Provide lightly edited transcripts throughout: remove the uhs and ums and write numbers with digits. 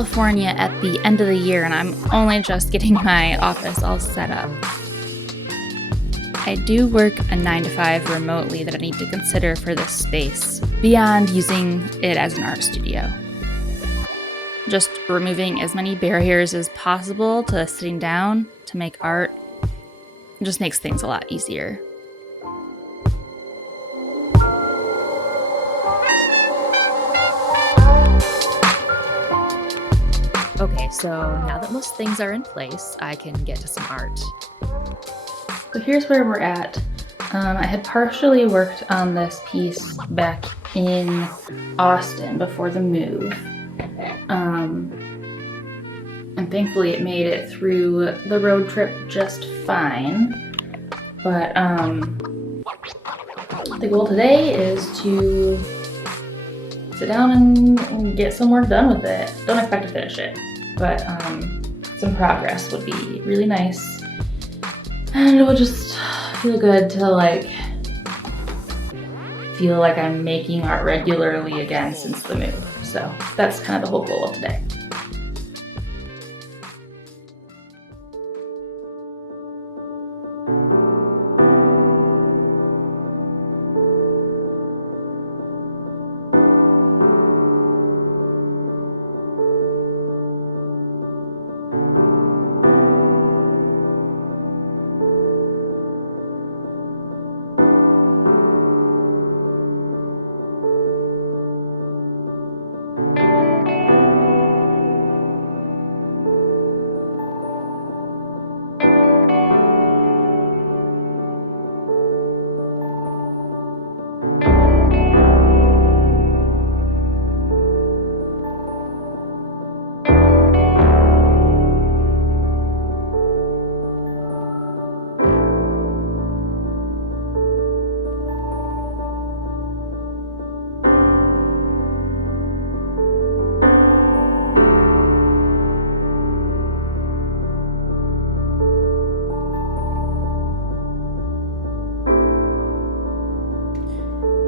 California at the end of the year, and I'm only just getting my office all set up. I do work a 9-to-5 remotely that I need to consider for this space, beyond using it as an art studio. Just removing as many barriers as possible to sitting down to make art just makes things a lot easier. Okay, so now that most things are in place, I can get to some art. So here's where we're at. I had partially worked on this piece back in Austin before the move. And thankfully it made it through the road trip just fine. But the goal today is to sit down and get some work done with it. Don't expect to finish it, but some progress would be really nice. And it would just feel good to feel like I'm making art regularly again since the move. So that's kind of the whole goal of today.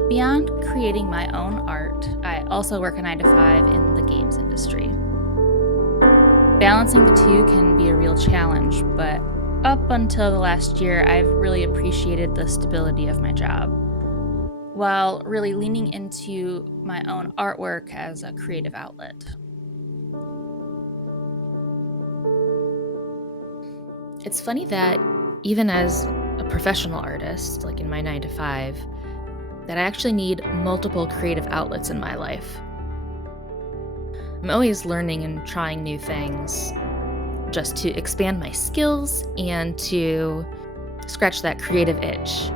Beyond creating my own art, I also work a 9-to-5 in the games industry. Balancing the two can be a real challenge, but up until the last year, I've really appreciated the stability of my job, while really leaning into my own artwork as a creative outlet. It's funny that even as a professional artist, like in my 9-to-5, that I actually need multiple creative outlets in my life. I'm always learning and trying new things just to expand my skills and to scratch that creative itch.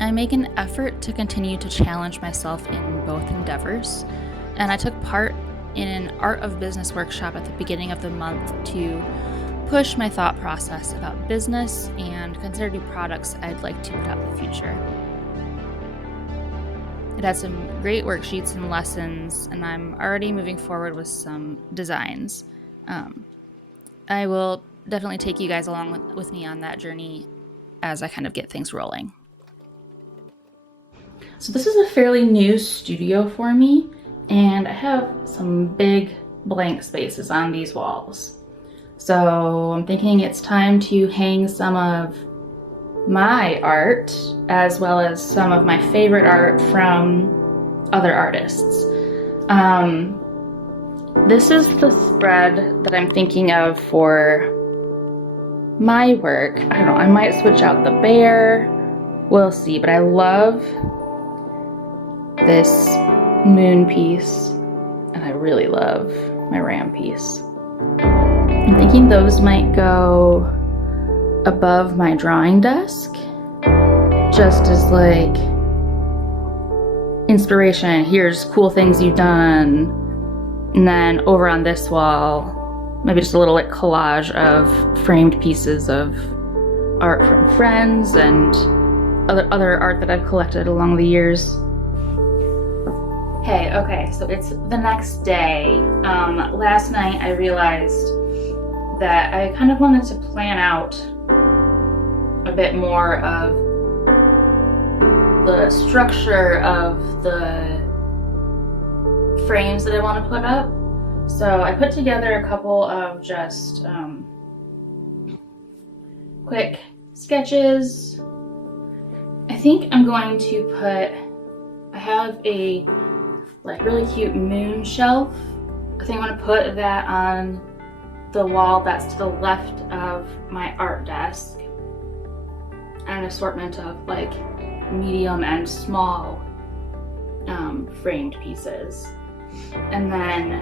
I make an effort to continue to challenge myself in both endeavors, and I took part in an Art of Business workshop at the beginning of the month to push my thought process about business and consider new products I'd like to put out in the future. It had some great worksheets and lessons, and I'm already moving forward with some designs. I will definitely take you guys along with me on that journey as I kind of get things rolling. So this is a fairly new studio for me, and I have some big blank spaces on these walls. So I'm thinking it's time to hang some of my art as well as some of my favorite art from other artists. This is the spread that I'm thinking of for my work. I don't know, I might switch out the bear. We'll see, but I love this moon piece, and I really love my ram piece. I'm thinking those might go above my drawing desk, just as inspiration. Here's cool things you've done. And then over on this wall, maybe just a little collage of framed pieces of art from friends and other art that I've collected along the years. Hey, okay, so it's the next day. Last night I realized that I kind of wanted to plan out a bit more of the structure of the frames that I want to put up. So I put together a couple of just quick sketches. I think I'm going to I have a like really cute moon shelf. I think I'm going to put that on the wall that's to the left of my art desk. And an assortment of like medium and small framed pieces. And then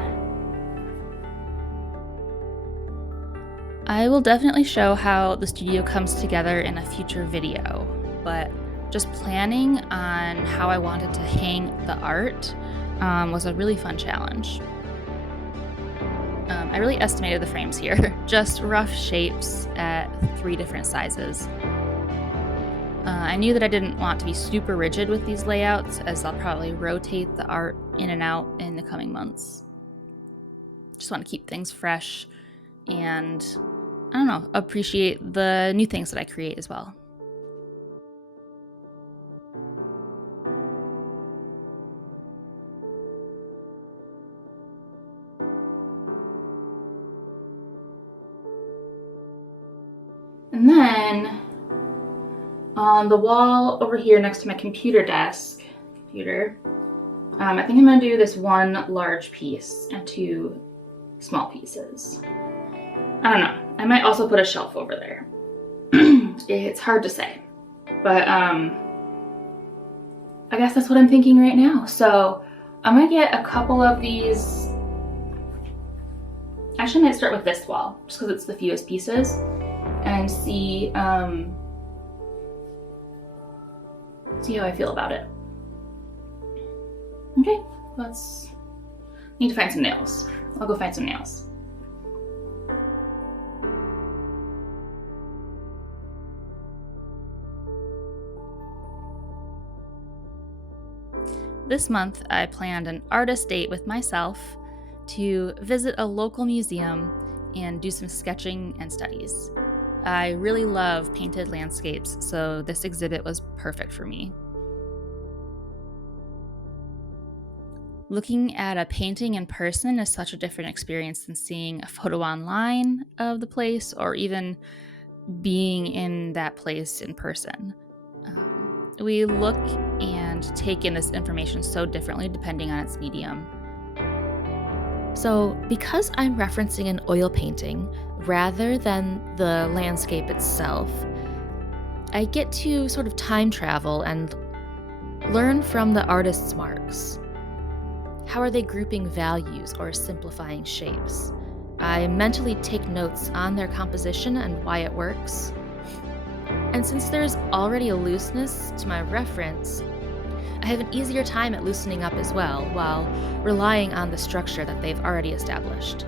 I will definitely show how the studio comes together in a future video, but just planning on how I wanted to hang the art was a really fun challenge. I really estimated the frames here, just rough shapes at 3 different sizes. I knew that I didn't want to be super rigid with these layouts, as I'll probably rotate the art in and out in the coming months. Just want to keep things fresh and, I don't know, appreciate the new things that I create as well. And then on the wall over here next to my computer desk, I think I'm gonna do this one large piece and 2 small pieces. I don't know. I might also put a shelf over there. It's hard to say, but I guess that's what I'm thinking right now. So I'm gonna get a couple of these. Actually, I might start with this wall just because it's the fewest pieces, and see how I feel about it. Okay, need to find some nails. I'll go find some nails. This month, I planned an artist date with myself to visit a local museum and do some sketching and studies. I really love painted landscapes, so this exhibit was perfect for me. Looking at a painting in person is such a different experience than seeing a photo online of the place or even being in that place in person. We look and take in this information so differently depending on its medium. So, because I'm referencing an oil painting rather than the landscape itself, I get to sort of time travel and learn from the artist's marks. How are they grouping values or simplifying shapes? I mentally take notes on their composition and why it works. And since there's already a looseness to my reference, I have an easier time at loosening up as well, while relying on the structure that they've already established.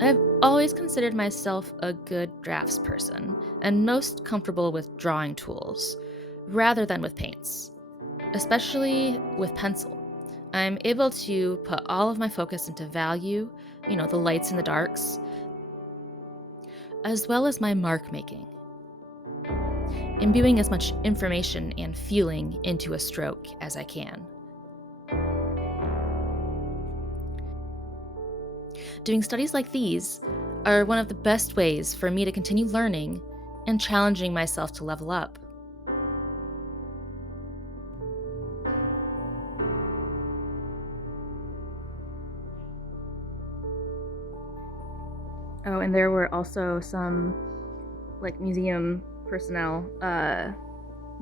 I've always considered myself a good draftsperson and most comfortable with drawing tools, rather than with paints, especially with pencil. I'm able to put all of my focus into value, the lights and the darks, as well as my mark making, imbuing as much information and feeling into a stroke as I can. Doing studies like these are one of the best ways for me to continue learning and challenging myself to level up. Oh, and there were also some museum personnel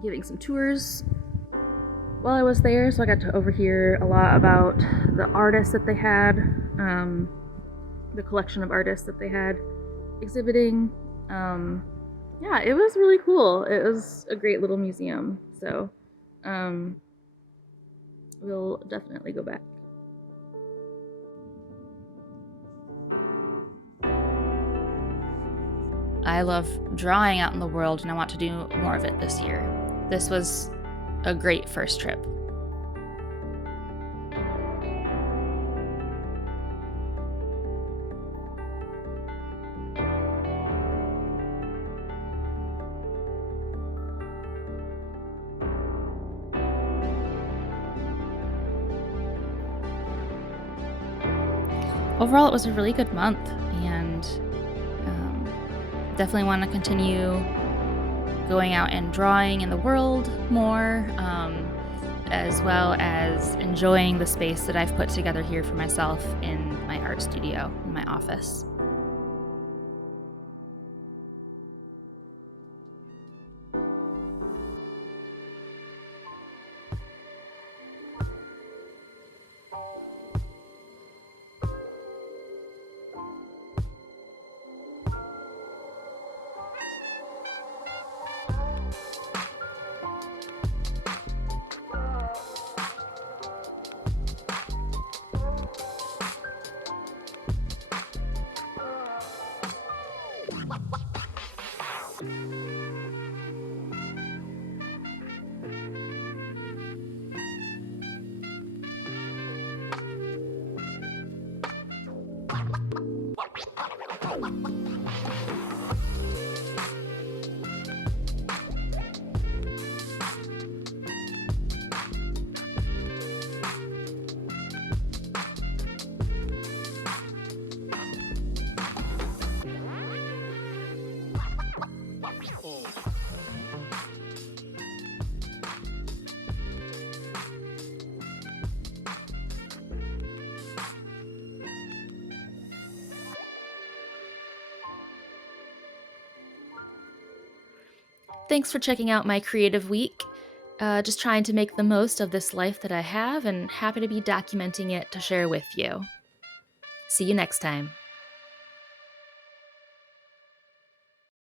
giving some tours while I was there, so I got to overhear a lot about the artists that they had. the collection of artists that they had exhibiting. Yeah, it was really cool. It was a great little museum. So we'll definitely go back. I love drawing out in the world, and I want to do more of it this year. This was a great first trip. Overall, it was a really good month, and definitely want to continue going out and drawing in the world more, as well as enjoying the space that I've put together here for myself in my art studio, in my office. Thanks for checking out my creative week. Just trying to make the most of this life that I have, and happy to be documenting it to share with you. See you next time.